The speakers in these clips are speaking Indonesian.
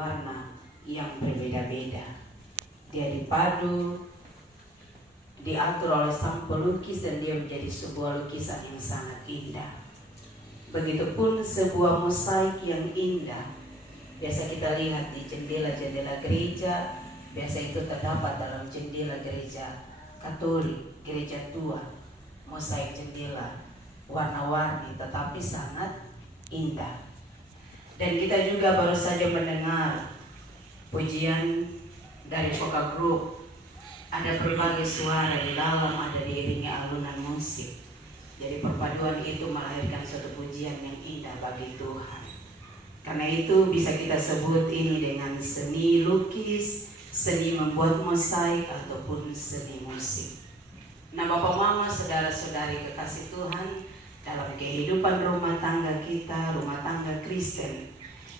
warna yang berbeda-beda. Dia dipadu, diatur oleh sang pelukis dan dia menjadi sebuah lukisan yang sangat indah. Begitupun sebuah mosaik yang indah. Biasa kita lihat di jendela-jendela gereja, biasa itu terdapat dalam jendela gereja Katolik, gereja tua, mosaik jendela warna-warni tetapi sangat indah. Dan kita juga baru saja mendengar pujian dari vokal group. Ada berbagai suara di dalam, ada diiringi alunan musik. Jadi perpaduan itu melahirkan suatu pujian yang indah bagi Tuhan. Karena itu bisa kita sebut ini dengan seni lukis, seni membuat mosaik ataupun seni musik. Nah, Bapak Mama, saudara-saudari kekasih Tuhan, dalam kehidupan rumah tangga kita, rumah tangga Kristen,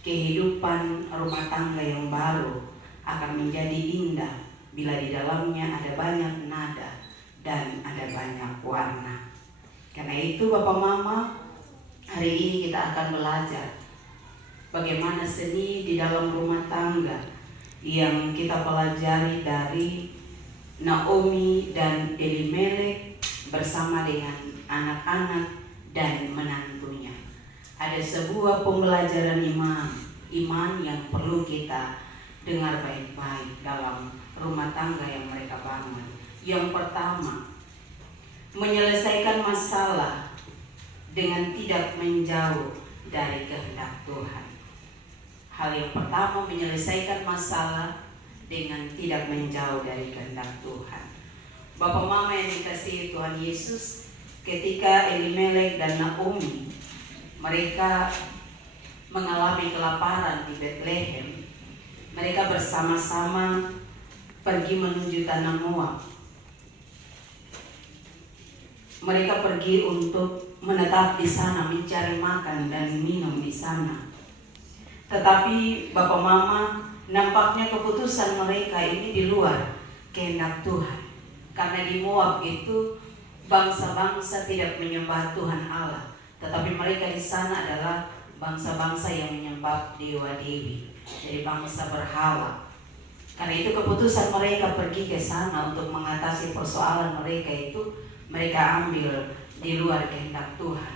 kehidupan rumah tangga yang baru akan menjadi indah bila di dalamnya ada banyak nada dan ada banyak warna. Karena itu Bapak Mama, hari ini kita akan belajar bagaimana seni di dalam rumah tangga yang kita pelajari dari Naomi dan Elimelek bersama dengan anak-anak dan menantunya. Ada sebuah pembelajaran iman yang perlu kita dengar baik-baik dalam rumah tangga yang mereka bangun. Yang pertama, menyelesaikan masalah dengan tidak menjauh dari kehendak Tuhan. Hal yang pertama, menyelesaikan masalah dengan tidak menjauh dari kehendak Tuhan. Bapak Mama yang dikasihi Tuhan Yesus, ketika Elimelek dan Naomi mereka mengalami kelaparan di Bethlehem, mereka bersama-sama pergi menuju tanah Moab. Mereka pergi untuk menetap di sana, mencari makan dan minum di sana. Tetapi Bapak Mama, nampaknya keputusan mereka ini di luar kehendak Tuhan. Karena di Moab itu bangsa-bangsa tidak menyembah Tuhan Allah, tetapi mereka di sana adalah bangsa-bangsa yang menyembah dewa-dewi, jadi bangsa berhala. Karena itu keputusan mereka pergi ke sana untuk mengatasi persoalan mereka itu mereka ambil di luar kehendak Tuhan.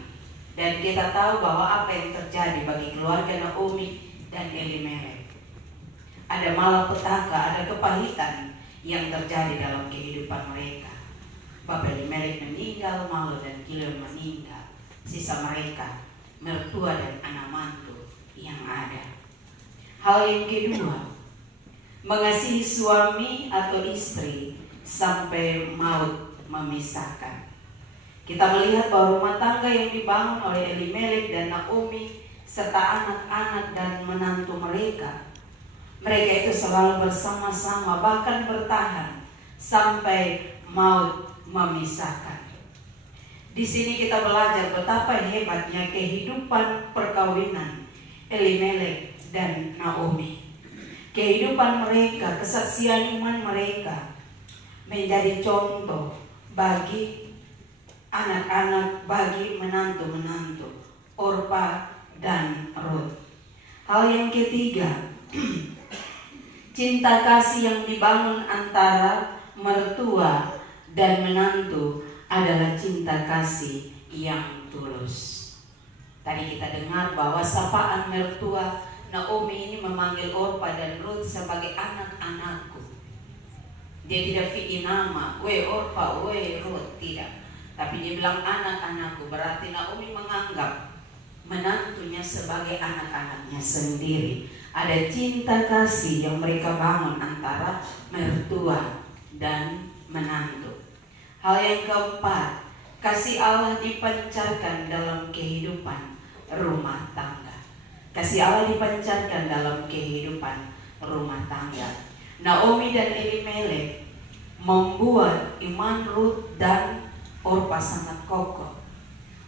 Dan kita tahu bahwa apa yang terjadi bagi keluarga Naomi dan Elimelek. Ada malapetaka, ada kepahitan yang terjadi dalam kehidupan mereka. Bapak Elimelek meninggal, Mahlon dan Kilion meninggal. Sisa mereka, mertua dan anak mantu yang ada. Hal yang kedua, mengasihi suami atau istri sampai maut memisahkan. Kita melihat bahwa rumah tangga yang dibangun oleh Elimelek dan Naomi serta anak-anak dan menantu mereka itu selalu bersama-sama, bahkan bertahan sampai maut memisahkan. Di sini kita belajar betapa hebatnya kehidupan perkawinan Elimelek dan Naomi. Kehidupan mereka, kesaksian iman mereka menjadi contoh bagi anak-anak, bagi menantu-menantu Orpa dan Ruth. Hal yang ketiga, cinta kasih yang dibangun antara mertua dan menantu adalah cinta kasih yang tulus. Tadi kita dengar bahwa sapaan mertua Naomi ini memanggil Orpa dan Ruth sebagai anak-anakku. Dia tidak pilih nama, we Orpa, we Ruth, tidak. Tapi dia bilang anak-anakku, berarti Naomi menganggap menantunya sebagai anak-anaknya sendiri. Ada cinta kasih yang mereka bangun antara mertua dan menantu. Hal yang keempat, kasih Allah dipancarkan dalam kehidupan rumah tangga. Kasih Allah dipancarkan dalam kehidupan rumah tangga. Naomi dan Elimelek membuat iman Ruth dan Orpa sangat kokoh.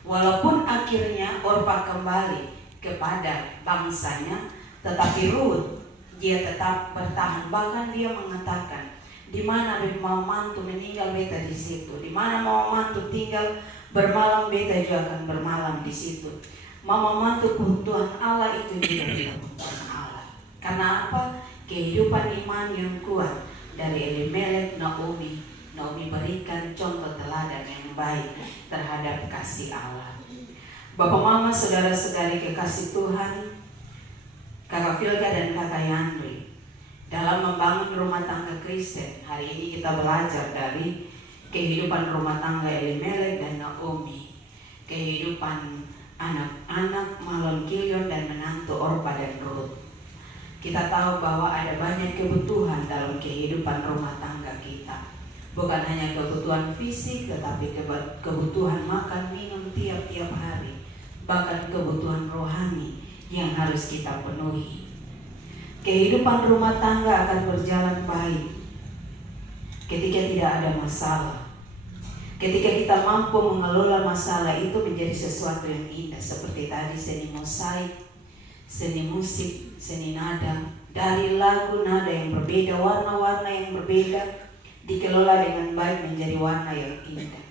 Walaupun akhirnya Orpa kembali kepada bangsanya, tetapi Ruth dia tetap bertahan. Bahkan dia mengatakan, di mana mama mantu meninggal beta di situ. Di mana mama mantu tinggal bermalam beta juga akan bermalam di situ. Mama mantu pun Tuhan Allah itu juga pun Tuhan Allah. Karena apa? Kehidupan iman yang kuat dari Elimelek, Naomi berikan contoh teladan yang baik terhadap kasih Allah. Bapak Mama, saudara-saudari kekasih Tuhan, Kakak Vilka dan Kakak Yandri, dalam membangun rumah tangga Kristen, hari ini kita belajar dari kehidupan rumah tangga Elimelek dan Naomi, kehidupan anak-anak Mahlon Kilion dan menantu Orpa dan Ruth. Kita tahu bahwa ada banyak kebutuhan dalam kehidupan rumah tangga kita. Bukan hanya kebutuhan fisik, tetapi kebutuhan makan, minum tiap-tiap hari. Bahkan kebutuhan rohani yang harus kita penuhi. Kehidupan rumah tangga akan berjalan baik ketika tidak ada masalah. Ketika kita mampu mengelola masalah itu menjadi sesuatu yang indah. Seperti tadi seni mosaik, seni musik, seni nada. Dari lagu nada yang berbeda, warna-warna yang berbeda, dikelola dengan baik menjadi warna yang indah.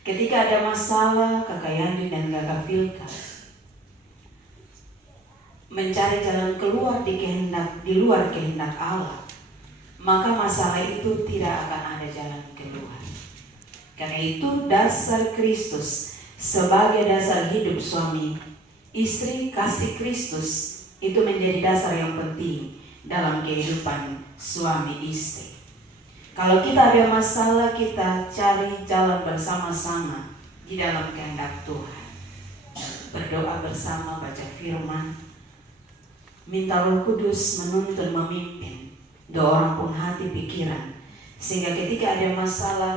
Ketika ada masalah, Kakak Yandri dan Kakak Vilka mencari jalan keluar di luar kehendak Allah, maka masalah itu tidak akan ada jalan keluar. Karena itu dasar Kristus sebagai dasar hidup suami istri, kasih Kristus itu menjadi dasar yang penting dalam kehidupan suami istri. Kalau kita ada masalah, kita cari jalan bersama-sama di dalam kehendak Tuhan. Berdoa bersama, baca firman, minta Roh Kudus menuntun, memimpin doa orang pun hati pikiran, sehingga ketika ada masalah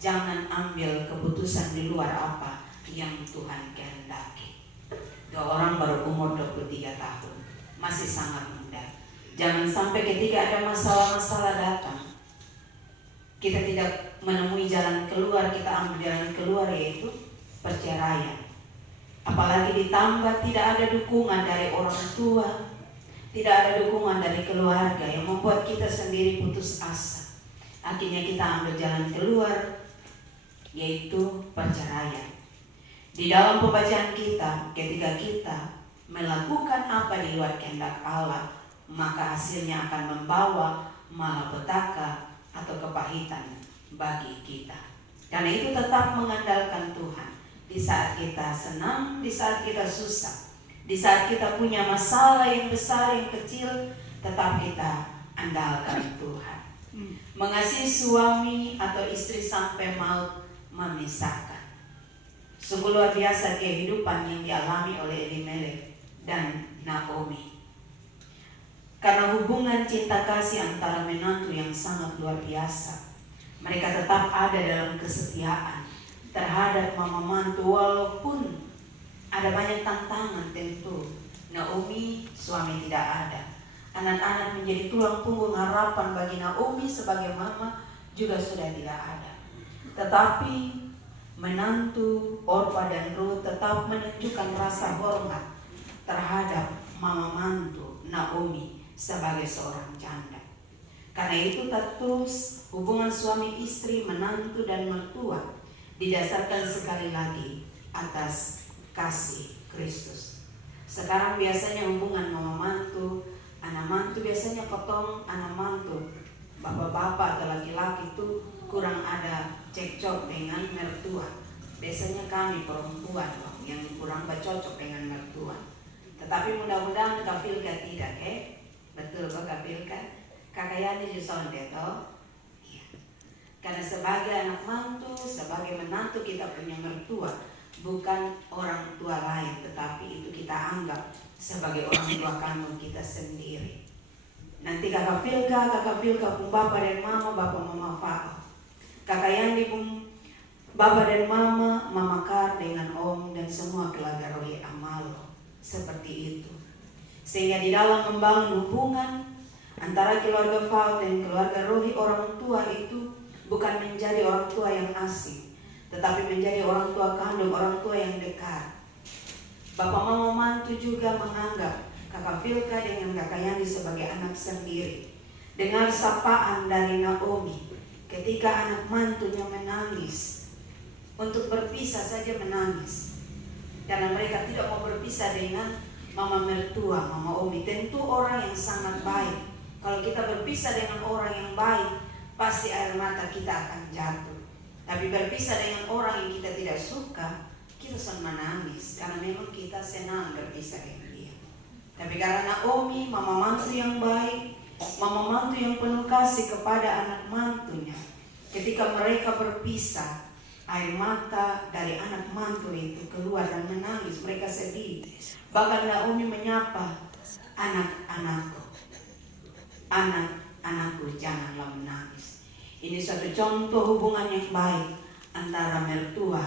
jangan ambil keputusan di luar apa yang Tuhan kehendaki. Doa orang baru umur 23 tahun, masih sangat muda. Jangan sampai ketika ada masalah-masalah datang, kita tidak menemui jalan keluar, kita ambil jalan keluar yaitu perceraian. Apalagi ditambah tidak ada dukungan dari orang tua, tidak ada dukungan dari keluarga yang membuat kita sendiri putus asa. Akhirnya kita ambil jalan keluar yaitu perceraian. Di dalam pembacaan kita, ketika kita melakukan apa di luar kehendak Allah, maka hasilnya akan membawa malapetaka atau kepahitan bagi kita. Karena itu tetap mengandalkan Tuhan. Di saat kita senang, di saat kita susah, di saat kita punya masalah yang besar, yang kecil, tetap kita andalkan Tuhan. Mengasihi suami atau istri sampai maut memisahkan. Sungguh luar biasa kehidupan yang dialami oleh Elimelek dan Naomi. Karena hubungan cinta kasih antara menantu yang sangat luar biasa, mereka tetap ada dalam kesetiaan terhadap mama mantu walaupun ada banyak tantangan. Tentu Naomi suami tidak ada, anak-anak menjadi tulang punggung harapan bagi Naomi sebagai mama juga sudah tidak ada. Tetapi menantu Orpa dan Ruth tetap menunjukkan rasa hormat terhadap mama mantu Naomi sebagai seorang janda. Karena itu terus hubungan suami istri, menantu dan mertua didasarkan sekali lagi atas kasih Kristus. Sekarang biasanya hubungan mama mantu, anak mantu biasanya potong anak mantu, bapak-bapak atau laki-laki itu kurang ada cekcok dengan mertua. Biasanya kami perempuan yang kurang bercocok dengan mertua. Tetapi mudah-mudahan Kak Vilka tidak, betul Kak Vilka? Kakak Yani justru deto. Iya. Karena sebagai anak mantu, sebagai menantu kita punya mertua, bukan orang tua lain, tetapi itu kita anggap sebagai orang tua kandung kita sendiri. Nanti kakak Vilka pun bapak dan mama, bapak mama Fao. Kakak Yani pun bapak dan mama, mama Kar dengan om dan semua keluarga Rohi Amalo. Seperti itu. Sehingga di dalam membangun hubungan antara keluarga Fao dan keluarga Rohi, orang tua itu bukan menjadi orang tua yang asing, tetapi menjadi orang tua kandung, orang tua yang dekat. Bapak mama mantu juga menganggap kakak Vilka dengan kakak Yani sebagai anak sendiri. Dengar sapaan dari Naomi ketika anak mantunya menangis, untuk berpisah saja menangis, karena mereka tidak mau berpisah dengan mama mertua, mama Omi, tentu orang yang sangat baik. Kalau kita berpisah dengan orang yang baik, pasti air mata kita akan jatuh. Tapi berpisah dengan orang yang kita tidak suka, kita sama menangis karena memang kita senang berpisah dengan dia. Tapi karena Omi, mama mantu yang baik, mama mantu yang penuh kasih kepada anak mantunya, ketika mereka berpisah, air mata dari anak mantu itu keluar dan menangis. Mereka sedih. Bahkan Naomi menyapa, anak-anakku, anak-anakku, janganlah menangis. Ini suatu contoh hubungan yang baik antara mertua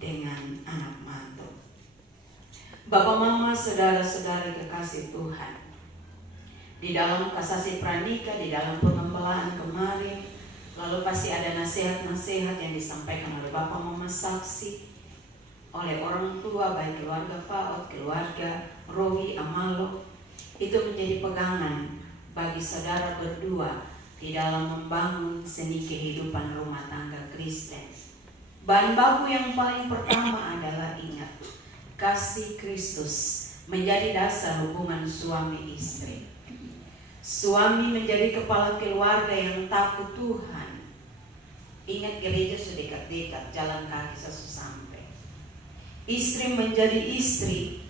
dengan anak mantu. Bapak, mama, saudara-saudara kekasih Tuhan, di dalam kasasi pranikah, di dalam pengembalaan kemarin, lalu pasti ada nasihat-nasihat yang disampaikan oleh Bapak Mama Saksi, oleh orang tua, baik keluarga Faot, keluarga Rohi, Amalo. Itu menjadi pegangan bagi saudara berdua di dalam membangun seni kehidupan rumah tangga Kristen. Bahan baku yang paling pertama adalah ingat, kasih Kristus menjadi dasar hubungan suami istri. Suami menjadi kepala keluarga yang takut Tuhan. Ingat, gereja sudah dekat-dekat, jalan kaki sesampai. Istri menjadi istri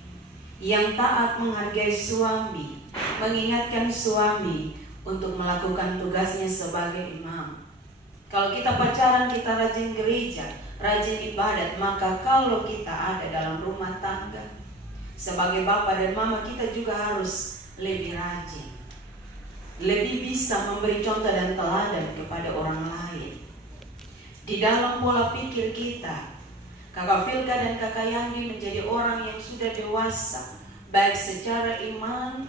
yang taat menghargai suami, mengingatkan suami untuk melakukan tugasnya sebagai imam. Kalau kita pacaran, kita rajin gereja, rajin ibadat, maka kalau kita ada dalam rumah tangga, sebagai bapak dan mama, kita juga harus lebih rajin, lebih bisa memberi contoh dan teladan kepada orang lain. Di dalam pola pikir kita, Kakak Filka dan Kakak Yandi menjadi orang yang sudah dewasa, baik secara iman,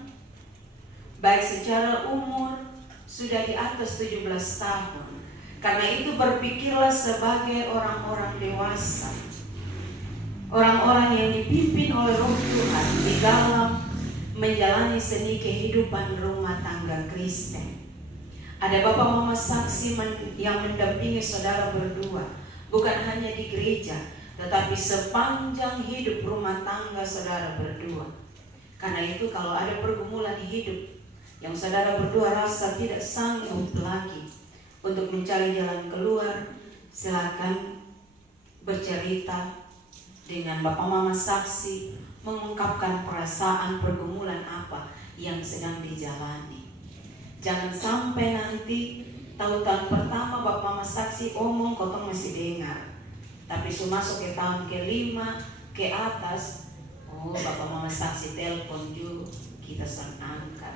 baik secara umur, sudah di atas 17 tahun. Karena itu berpikirlah sebagai orang-orang dewasa, orang-orang yang dipimpin oleh Roh Tuhan di dalam menjalani seni kehidupan rumah tangga Kristen. Ada Bapak Mama Saksi yang mendampingi saudara berdua, bukan hanya di gereja, tetapi sepanjang hidup rumah tangga saudara berdua. Karena itu kalau ada pergumulan hidup yang saudara berdua rasa tidak sanggup lagi untuk mencari jalan keluar, silakan bercerita dengan Bapak Mama Saksi, mengungkapkan perasaan pergumulan apa yang sedang dijalani. Jangan sampai nanti tahun pertama Bapak Mama Saksi omong, kotong masih dengar, tapi sudah masuk ke tahun ke-5 ke atas, oh Bapak Mama Saksi telepon juga, kita angkat,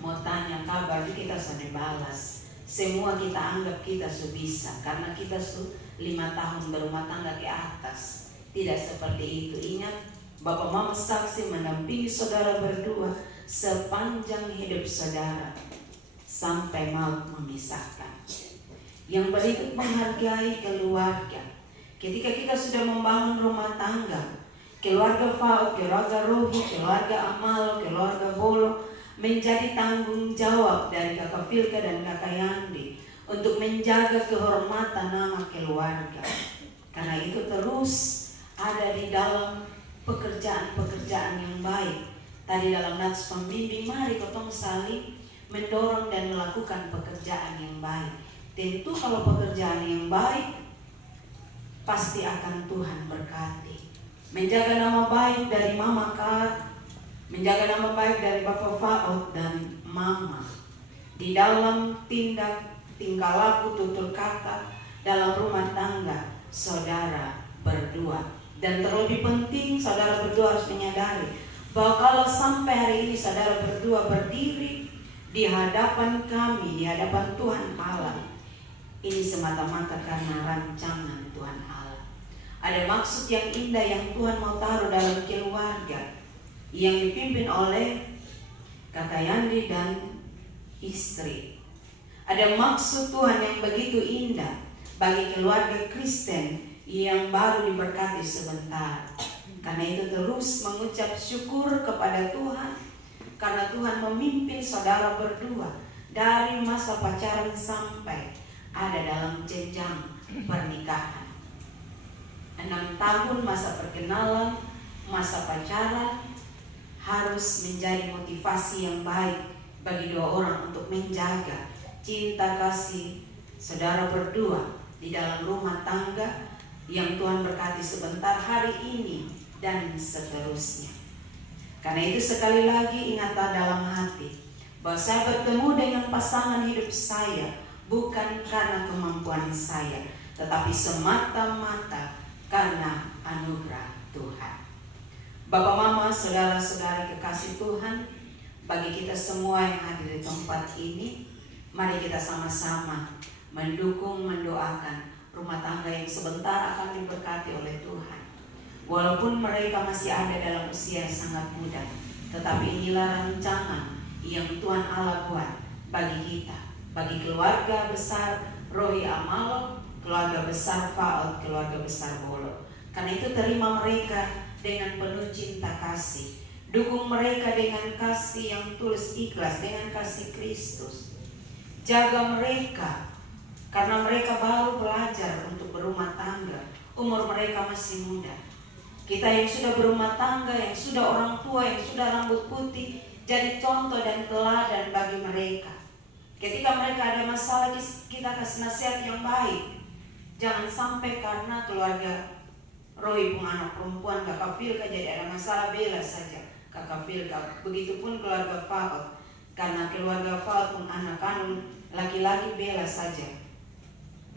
mau tanya kabar kita sana balas. Semua kita anggap kita sudah bisa karena kita sudah 5 tahun berumah tangga ke atas. Tidak seperti itu. Ingat, Bapak Mama Saksi mendampingi saudara berdua sepanjang hidup saudara sampai maut memisahkan. Yang berikut, menghargai keluarga. Ketika kita sudah membangun rumah tangga, keluarga Faot, keluarga Rohi, keluarga Amal, keluarga Bolo, menjadi tanggung jawab dari Kakak Filka dan Kakak Yandi untuk menjaga kehormatan nama keluarga. Karena itu terus ada di dalam pekerjaan-pekerjaan yang baik. Tadi dalam nats pembimbing, mari ketong saling mendorong dan melakukan pekerjaan yang baik. Tentu kalau pekerjaan yang baik, pasti akan Tuhan berkati. Menjaga nama baik dari Mama Kar, menjaga nama baik dari Bapak Faot dan Mama di dalam tingkah laku, tutur kata dalam rumah tangga saudara berdua. Dan terlebih penting, saudara berdua harus menyadari bahwa kalau sampai hari ini saudara berdua berdiri di hadapan kami, di hadapan Tuhan Allah, ini semata-mata karena rancangan Tuhan Allah. Ada maksud yang indah yang Tuhan mau taruh dalam keluarga yang dipimpin oleh Kakak Yandi dan istri. Ada maksud Tuhan yang begitu indah bagi keluarga Kristen yang baru diberkati sebentar. Karena itu terus mengucap syukur kepada Tuhan, karena Tuhan memimpin saudara berdua dari masa pacaran sampai ada dalam jenjang pernikahan. 6 tahun masa perkenalan, masa pacaran, harus menjadi motivasi yang baik bagi dua orang untuk menjaga cinta kasih saudara berdua di dalam rumah tangga yang Tuhan berkati sebentar hari ini dan seterusnya. Karena itu sekali lagi ingatlah dalam hati bahwa saya bertemu dengan pasangan hidup saya bukan karena kemampuan saya, tetapi semata-mata karena anugerah Tuhan. Bapak, Mama, saudara-saudari kekasih Tuhan, bagi kita semua yang hadir di tempat ini, mari kita sama-sama mendukung, mendoakan rumah tangga yang sebentar akan diberkati oleh Tuhan. Walaupun mereka masih ada dalam usia yang sangat muda, tetapi inilah rancangan yang Tuhan Allah buat bagi kita, bagi keluarga besar Rohi Amalo, keluarga besar Faud, keluarga besar Bolo. Karena itu terima mereka dengan penuh cinta kasih. Dukung mereka dengan kasih yang tulus ikhlas, dengan kasih Kristus. Jaga mereka, karena mereka baru belajar untuk berumah tangga. Umur mereka masih muda. Kita yang sudah berumah tangga, yang sudah orang tua, yang sudah rambut putih, jadi contoh dan teladan bagi mereka. Ketika mereka ada masalah, kita kasih nasihat yang baik. Jangan sampai karena keluarga Roy pun anak perempuan, kakak Filka jadi ada masalah, bela saja kakak Filka. Begitupun keluarga Faud, karena keluarga Faud pun anak kandung laki-laki, bela saja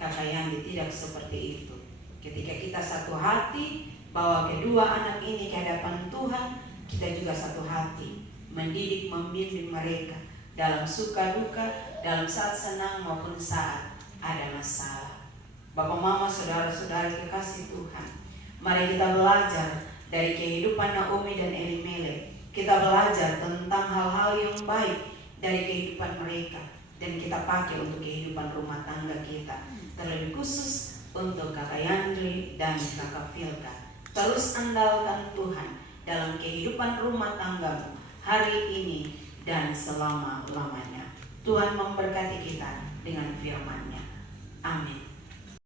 kakak Yandi. Tidak seperti itu. Ketika kita satu hati bahwa kedua anak ini ke hadapan Tuhan, kita juga satu hati mendidik, membimbing mereka dalam suka duka, dalam saat senang maupun saat ada masalah. Bapak, Mama, saudara-saudari kekasih Tuhan, mari kita belajar dari kehidupan Naomi dan Elimelek. Kita belajar tentang hal-hal yang baik dari kehidupan mereka dan kita pakai untuk kehidupan rumah tangga kita. Terlebih khusus untuk kakak Yandri dan kakak Filka. Terus andalkan Tuhan dalam kehidupan rumah tanggamu hari ini dan selama-lamanya. Tuhan memberkati kita dengan firman-Nya. Amin.